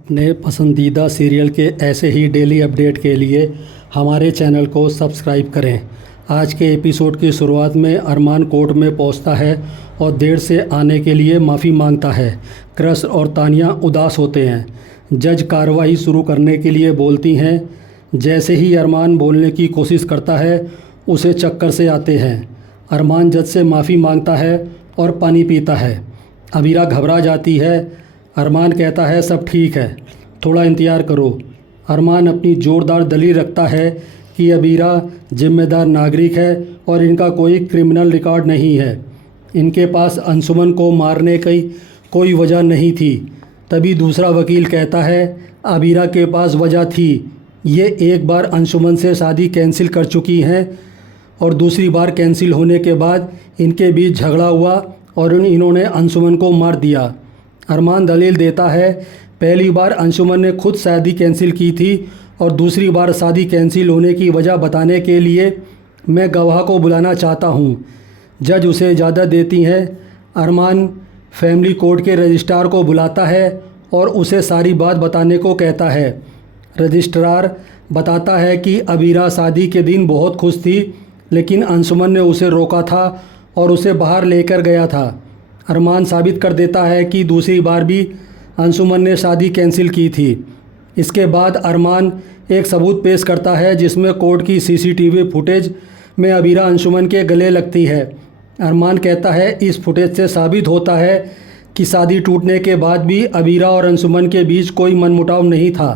अपने पसंदीदा सीरियल के ऐसे ही डेली अपडेट के लिए हमारे चैनल को सब्सक्राइब करें। आज के एपिसोड की शुरुआत में अरमान कोर्ट में पहुंचता है और देर से आने के लिए माफ़ी मांगता है। क्रश और तानिया उदास होते हैं। जज कार्रवाई शुरू करने के लिए बोलती हैं। जैसे ही अरमान बोलने की कोशिश करता है उसे चक्कर से आते हैं। अरमान जज से माफ़ी मांगता है और पानी पीता है। अबीरा घबरा जाती है। अरमान कहता है सब ठीक है, थोड़ा इंतज़ार करो। अरमान अपनी ज़ोरदार दलील रखता है कि अबीरा जिम्मेदार नागरिक है और इनका कोई क्रिमिनल रिकॉर्ड नहीं है। इनके पास अंशुमन को मारने की कोई वजह नहीं थी। तभी दूसरा वकील कहता है अबीरा के पास वजह थी। ये एक बार अंशुमन से शादी कैंसिल कर चुकी हैं और दूसरी बार कैंसिल होने के बाद इनके बीच झगड़ा हुआ और इन्होंने अंशुमन को मार दिया। अरमान दलील देता है पहली बार अंशुमन ने खुद शादी कैंसिल की थी और दूसरी बार शादी कैंसिल होने की वजह बताने के लिए मैं गवाह को बुलाना चाहता हूँ। जज उसे इजाज़त देती हैं। अरमान फैमिली कोर्ट के रजिस्ट्रार को बुलाता है और उसे सारी बात बताने को कहता है। रजिस्ट्रार बताता है कि अबीरा शादी के दिन बहुत खुश थी, लेकिन अंशुमन ने उसे रोका था और उसे बाहर लेकर गया था। अरमान साबित कर देता है कि दूसरी बार भी अंशुमन ने शादी कैंसिल की थी। इसके बाद अरमान एक सबूत पेश करता है जिसमें कोर्ट की सीसीटीवी फुटेज में अबीरा अंशुमन के गले लगती है। अरमान कहता है इस फुटेज से साबित होता है कि शादी टूटने के बाद भी अबीरा और अंशुमन के बीच कोई मनमुटाव नहीं था।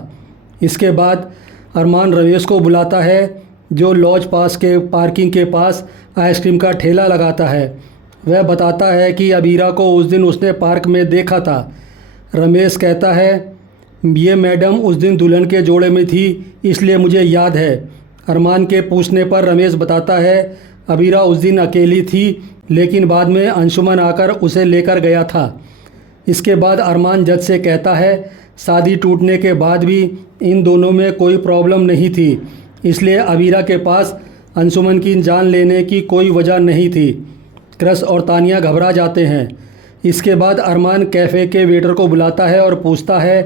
इसके बाद अरमान रमेश को बुलाता है जो लॉज पास के पार्किंग के पास आइसक्रीम का ठेला लगाता है। वह बताता है कि अबीरा को उस दिन उसने पार्क में देखा था। रमेश कहता है ये मैडम उस दिन दुल्हन के जोड़े में थी, इसलिए मुझे याद है। अरमान के पूछने पर रमेश बताता है अबीरा उस दिन अकेली थी, लेकिन बाद में अंशुमन आकर उसे लेकर गया था। इसके बाद अरमान जज से कहता है शादी टूटने के बाद भी इन दोनों में कोई प्रॉब्लम नहीं थी, इसलिए अबीरा के पास अंशुमन की जान लेने की कोई वजह नहीं थी। क्रश और तानिया घबरा जाते हैं। इसके बाद अरमान कैफ़े के वेटर को बुलाता है और पूछता है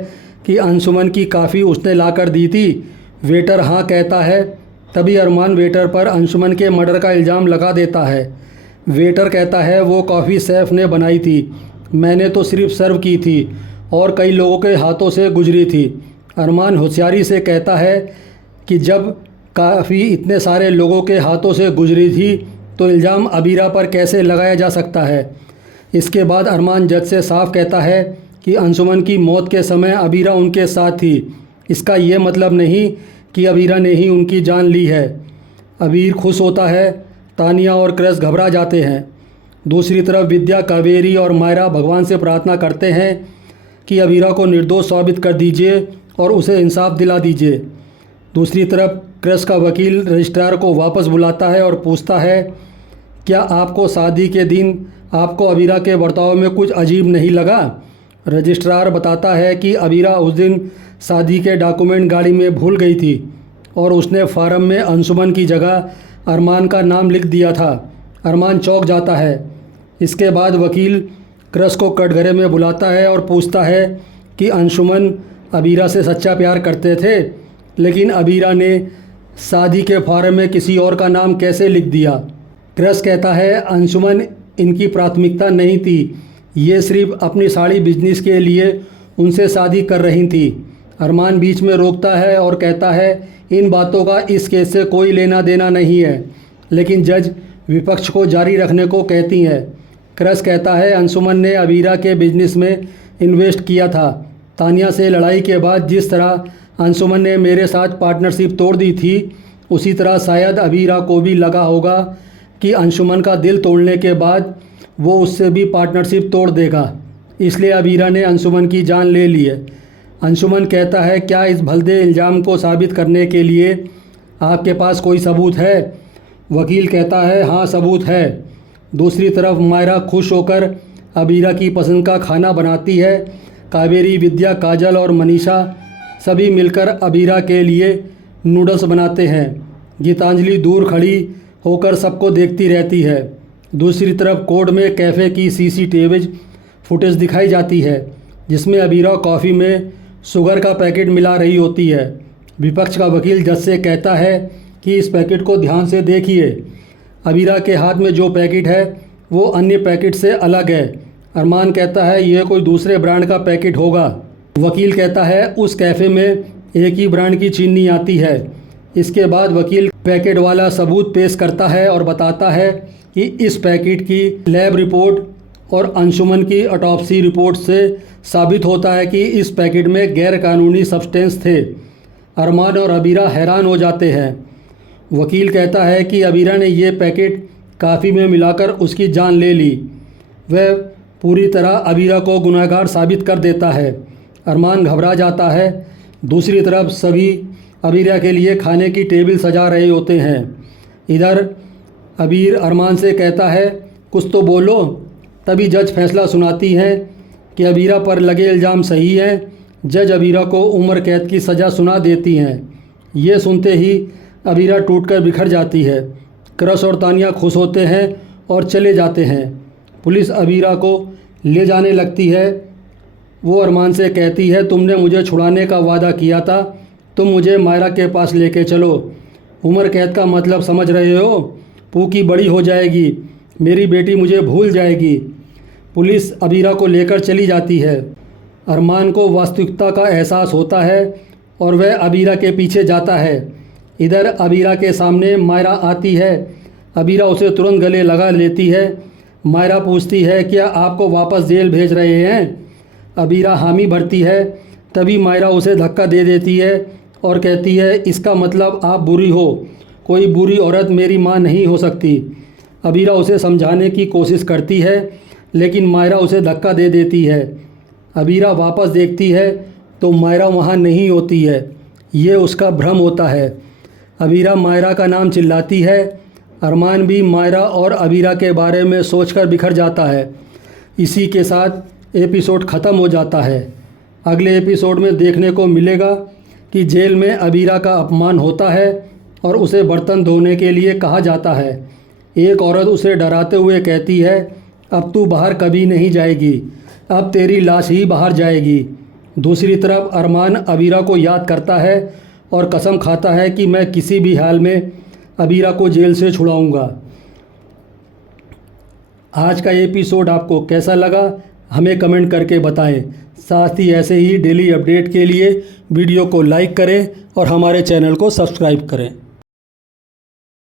कि अंशुमन की कॉफ़ी उसने लाकर दी थी। वेटर हाँ कहता है। तभी अरमान वेटर पर अंशुमन के मर्डर का इल्ज़ाम लगा देता है। वेटर कहता है वो कॉफ़ी सैफ ने बनाई थी, मैंने तो सिर्फ सर्व की थी और कई लोगों के हाथों से गुजरी थी। अरमान होशियारी से कहता है कि जब कॉफ़ी इतने सारे लोगों के हाथों से गुजरी थी तो इल्ज़ाम अबीरा पर कैसे लगाया जा सकता है। इसके बाद अरमान जज से साफ कहता है कि अंशुमन की मौत के समय अबीरा उनके साथ थी। इसका ये मतलब नहीं कि अबीरा ने ही उनकी जान ली है। अबीर खुश होता है। तानिया और क्रश घबरा जाते हैं। दूसरी तरफ विद्या, कावेरी और मायरा भगवान से प्रार्थना करते हैं कि अबीरा को निर्दोष साबित कर दीजिए और उसे इंसाफ दिला दीजिए। दूसरी तरफ क्रश का वकील रजिस्ट्रार को वापस बुलाता है और पूछता है क्या आपको शादी के दिन आपको अबीरा के बर्ताव में कुछ अजीब नहीं लगा। रजिस्ट्रार बताता है कि अबीरा उस दिन शादी के डॉक्यूमेंट गाड़ी में भूल गई थी और उसने फार्म में अंशुमन की जगह अरमान का नाम लिख दिया था। अरमान चौंक जाता है। इसके बाद वकील क्रश को कटघरे में बुलाता है और पूछता है कि अंशुमन अबीरा से सच्चा प्यार करते थे, लेकिन अबीरा ने शादी के फार्म में किसी और का नाम कैसे लिख दिया। क्रश कहता है अंशुमन इनकी प्राथमिकता नहीं थी, ये सिर्फ अपनी साड़ी बिजनेस के लिए उनसे शादी कर रही थी। अरमान बीच में रोकता है और कहता है इन बातों का इस केस से कोई लेना देना नहीं है, लेकिन जज विपक्ष को जारी रखने को कहती हैं। क्रश कहता है अंशुमन ने अबीरा के बिजनेस में इन्वेस्ट किया था। तानिया से लड़ाई के बाद जिस तरह अंशुमन ने मेरे साथ पार्टनरशिप तोड़ दी थी, उसी तरह शायद अबीरा को भी लगा होगा कि अंशुमन का दिल तोड़ने के बाद वो उससे भी पार्टनरशिप तोड़ देगा, इसलिए अबीरा ने अंशुमन की जान ले ली है। अंशुमन कहता है क्या इस भलदे इल्ज़ाम को साबित करने के लिए आपके पास कोई सबूत है। वकील कहता है हाँ सबूत है। दूसरी तरफ मायरा खुश होकर अबीरा की पसंद का खाना बनाती है। कावेरी, विद्या, काजल और मनीषा सभी मिलकर अबीरा के लिए नूडल्स बनाते हैं। गीतांजलि दूर खड़ी होकर सबको देखती रहती है। दूसरी तरफ कोर्ट में कैफ़े की सीसीटीवी फुटेज दिखाई जाती है जिसमें अबीरा कॉफ़ी में शुगर का पैकेट मिला रही होती है। विपक्ष का वकील जज से कहता है कि इस पैकेट को ध्यान से देखिए, अबीरा के हाथ में जो पैकेट है वो अन्य पैकेट से अलग है। अरमान कहता है यह कोई दूसरे ब्रांड का पैकेट होगा। वकील कहता है उस कैफ़े में एक ही ब्रांड की चीनी आती है। इसके बाद वकील पैकेट वाला सबूत पेश करता है और बताता है कि इस पैकेट की लैब रिपोर्ट और अंशुमन की ऑटोप्सी रिपोर्ट से साबित होता है कि इस पैकेट में गैरकानूनी सब्सटेंस थे। अरमान और अबीरा हैरान हो जाते हैं। वकील कहता है कि अबीरा ने ये पैकेट काफ़ी में मिलाकर उसकी जान ले ली। वह पूरी तरह अबीरा को गुनहगार साबित कर देता है। अरमान घबरा जाता है। दूसरी तरफ सभी अबीरा के लिए खाने की टेबल सजा रहे होते हैं। इधर अबीर अरमान से कहता है कुछ तो बोलो। तभी जज फैसला सुनाती है कि अबीरा पर लगे इल्ज़ाम सही हैं। जज अबीरा को उम्र कैद की सज़ा सुना देती हैं। ये सुनते ही अबीरा टूटकर बिखर जाती है। क्रश और तानिया खुश होते हैं और चले जाते हैं। पुलिस अबीरा को ले जाने लगती है। वो अरमान से कहती है तुमने मुझे छुड़ाने का वादा किया था, तुम मुझे मायरा के पास लेके चलो। उम्र कैद का मतलब समझ रहे हो? पूकी बड़ी हो जाएगी, मेरी बेटी मुझे भूल जाएगी। पुलिस अबीरा को लेकर चली जाती है। अरमान को वास्तविकता का एहसास होता है और वह अबीरा के पीछे जाता है। इधर अबीरा के सामने मायरा आती है। अबीरा उसे तुरंत गले लगा लेती है। मायरा पूछती है क्या आपको वापस जेल भेज रहे हैं? अबीरा हामी भरती है। तभी मायरा उसे धक्का दे देती है और कहती है इसका मतलब आप बुरी हो, कोई बुरी औरत मेरी माँ नहीं हो सकती। अबीरा उसे समझाने की कोशिश करती है लेकिन मायरा उसे धक्का दे देती है। अबीरा वापस देखती है तो मायरा वहाँ नहीं होती है। ये उसका भ्रम होता है। अबीरा मायरा का नाम चिल्लाती है। अरमान भी मायरा और अबीरा के बारे में सोचकर बिखर जाता है। इसी के साथ एपिसोड ख़त्म हो जाता है। अगले एपिसोड में देखने को मिलेगा कि जेल में अबीरा का अपमान होता है और उसे बर्तन धोने के लिए कहा जाता है। एक औरत उसे डराते हुए कहती है अब तू बाहर कभी नहीं जाएगी, अब तेरी लाश ही बाहर जाएगी। दूसरी तरफ अरमान अबीरा को याद करता है और कसम खाता है कि मैं किसी भी हाल में अबीरा को जेल से छुड़ाऊंगा। आज का एपिसोड आपको कैसा लगा हमें कमेंट करके बताएं। साथ ही ऐसे ही डेली अपडेट के लिए वीडियो को लाइक करें और हमारे चैनल को सब्सक्राइब करें।